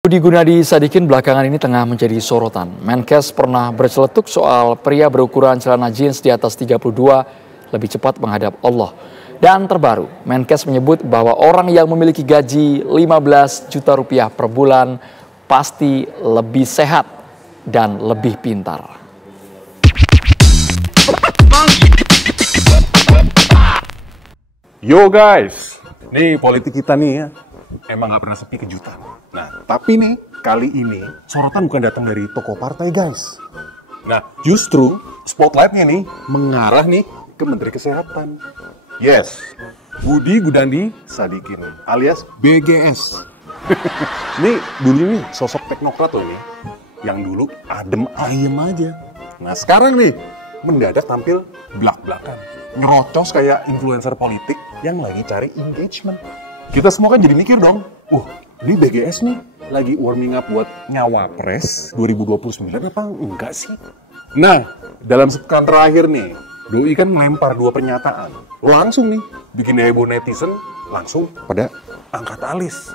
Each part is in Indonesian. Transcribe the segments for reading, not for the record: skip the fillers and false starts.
Budi Gunadi Sadikin belakangan ini tengah menjadi sorotan. Menkes pernah berceletuk soal pria berukuran celana jeans di atas 32 lebih cepat menghadap Allah. Dan terbaru, Menkes menyebut bahwa orang yang memiliki gaji 15 juta rupiah per bulan pasti lebih sehat dan lebih pintar. Yo guys, nih politik kita nih ya, emang gak pernah sepi kejutan. Nah, tapi nih, kali ini sorotan bukan datang dari tokoh partai guys. Nah, justru spotlightnya nih mengarah nih ke Menteri Kesehatan. Yes, Budi Gunadi Sadikin alias BGS. Ini dulu nih sosok teknokrat loh ini, yang dulu adem ayem aja. Nah sekarang nih, mendadak tampil belak-belakan, ngerocos kayak influencer politik yang lagi cari engagement. Kita semua kan jadi mikir dong, ini BGS nih lagi warming up buat nyawapres 2029 apa enggak sih? Nah, dalam sepekan terakhir nih, Doi kan melempar dua pernyataan. Langsung nih, bikin heboh netizen, langsung pada angkat alis.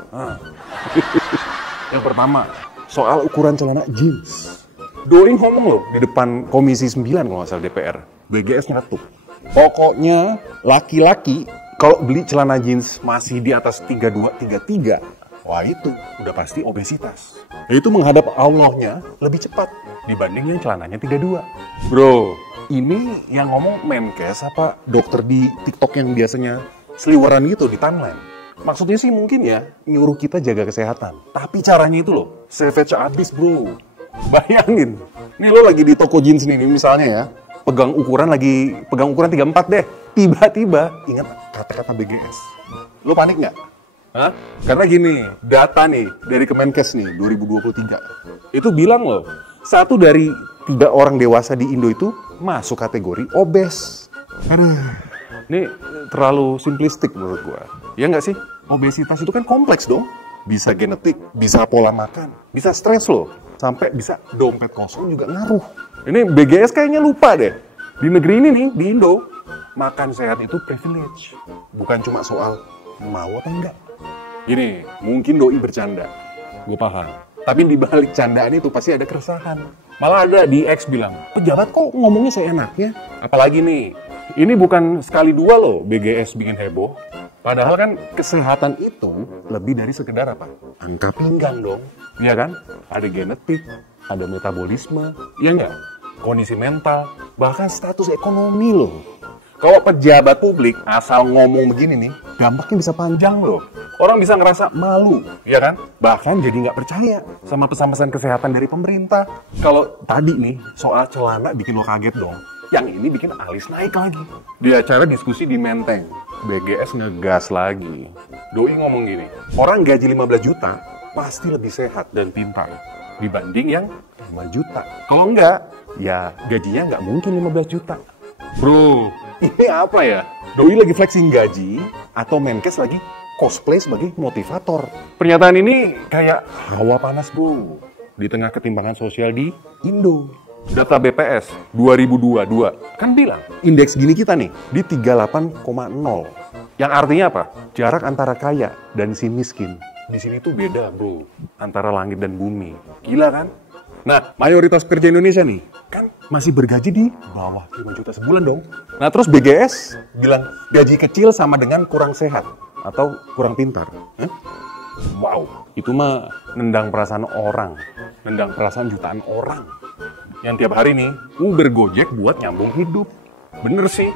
Yang pertama, soal ukuran celana jeans. Doi ngomong loh di depan Komisi 9 kalau nggak salah DPR. BGS nyeletuk. Pokoknya laki-laki kalau beli celana jeans masih di atas 32, 33, wah itu udah pasti obesitas. Itu menghadap Allahnya lebih cepat dibanding yang celananya 32. Bro, ini yang ngomong Menkes apa dokter di TikTok yang biasanya seliweran gitu di timeline? Maksudnya sih mungkin ya nyuruh kita jaga kesehatan. Tapi caranya itu loh, savage abis bro. Bayangin, nih lo lagi di toko jeans nih misalnya ya, pegang ukuran 34 deh. Tiba-tiba ingat kata-kata BGS. Lo panik nggak? Hah? Karena gini, data nih dari Kemenkes nih 2023 itu bilang loh, 1 dari 3 orang dewasa di Indo itu masuk kategori obes. Aduh, ini terlalu simplistik menurut gua. Ya nggak sih? Obesitas itu kan kompleks dong. Bisa genetik, bisa pola makan, bisa stres loh. Sampai bisa dompet kosong juga ngaruh. Ini BGS kayaknya lupa deh. Di negeri ini nih, di Indo, makan sehat itu privilege. Bukan cuma soal mau apa enggak. Gini, mungkin Doi bercanda. Gue paham. Tapi di balik candaan itu pasti ada keresahan. Malah ada di X bilang, pejabat kok ngomongnya seenaknya? Apalagi nih, ini bukan sekali dua loh BGS bikin heboh. Padahal kan kesehatan itu lebih dari sekedar apa? Angka pinggang dong. Iya kan? Ada genetik, ada metabolisme, iya nggak? Kondisi mental, bahkan status ekonomi loh. Kalau pejabat publik asal ngomong begini nih, dampaknya bisa panjang loh. Orang bisa ngerasa malu, ya kan? Bahkan jadi nggak percaya sama pesan-pesan kesehatan dari pemerintah. Kalau tadi nih, soal celana bikin lo kaget dong. Yang ini bikin alis naik lagi. Di acara diskusi di Menteng, BGS ngegas lagi. Doi ngomong gini, orang gaji 15 juta pasti lebih sehat dan pintar dibanding yang 5 juta. Kalau enggak, ya gajinya nggak mungkin 15 juta. Bro, ini apa ya? Doi lagi flexing gaji atau Menkes lagi cosplay sebagai motivator? Pernyataan ini kayak hawa panas bro, di tengah ketimpangan sosial di Indo. Data BPS 2022 kan bilang indeks gini kita nih di 38,0. Yang artinya apa? Jarak antara kaya dan si miskin di sini tuh beda bro, antara langit dan bumi. Gila kan? Nah, mayoritas pekerja Indonesia nih kan masih bergaji di bawah 5 juta sebulan dong. Nah, terus BGS bilang gaji kecil sama dengan kurang sehat atau kurang pintar. Wow, itu mah nendang perasaan orang, nendang perasaan jutaan orang yang tiap hari nih bergojek buat nyambung hidup. Bener sih,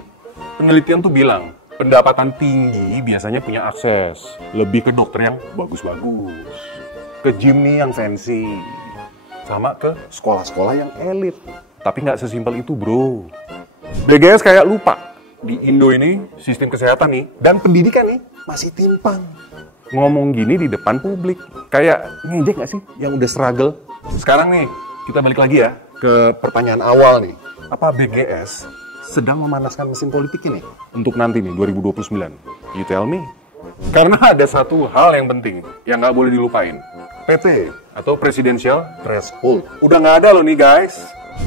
penelitian tuh bilang pendapatan tinggi biasanya punya akses lebih ke dokter yang bagus-bagus, ke gym nih yang fancy, sama ke sekolah-sekolah yang elit. Tapi nggak sesimpel itu bro. BGS kayak lupa di Indo ini sistem kesehatan nih dan pendidikan nih masih timpang. Ngomong gini di depan publik kayak ngejek nggak sih yang udah struggle. Sekarang nih kita balik lagi ya ke pertanyaan awal nih. Apa BGS sedang memanaskan mesin politik ini untuk nanti nih 2029? You tell me. Karena ada satu hal yang penting yang nggak boleh dilupain. PT atau Presidential Threshold. Udah nggak ada loh nih guys.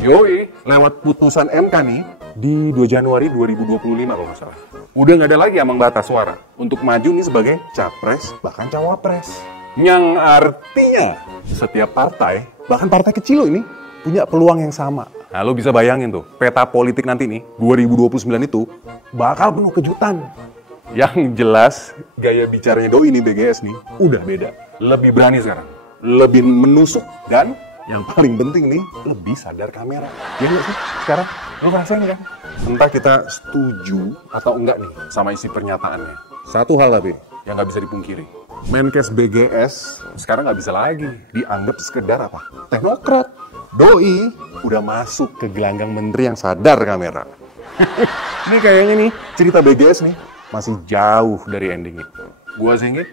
Yoi, lewat putusan MK nih di 2 Januari 2025 kalau nggak salah. Udah nggak ada lagi ambang batas suara untuk maju nih sebagai capres bahkan cawapres. Yang artinya setiap partai, bahkan partai kecil loh ini, punya peluang yang sama. Nah, lo bisa bayangin tuh, peta politik nanti nih, 2029 itu bakal penuh kejutan. Yang jelas, gaya bicaranya Doi nih, BGS nih, udah beda. Lebih berani sekarang, lebih menusuk, dan yang paling penting nih, lebih sadar kamera. Ya nggak sih? Sekarang, lo rasain kan? Entah kita setuju atau enggak nih sama isi pernyataannya. Satu hal tapi, yang nggak bisa dipungkiri. Menkes BGS sekarang nggak bisa lagi dianggap sekedar apa? Teknokrat. Doi udah masuk ke gelanggang menteri yang sadar kamera. Ini kayaknya nih cerita BGS nih masih jauh dari endingnya. Gua Singgit.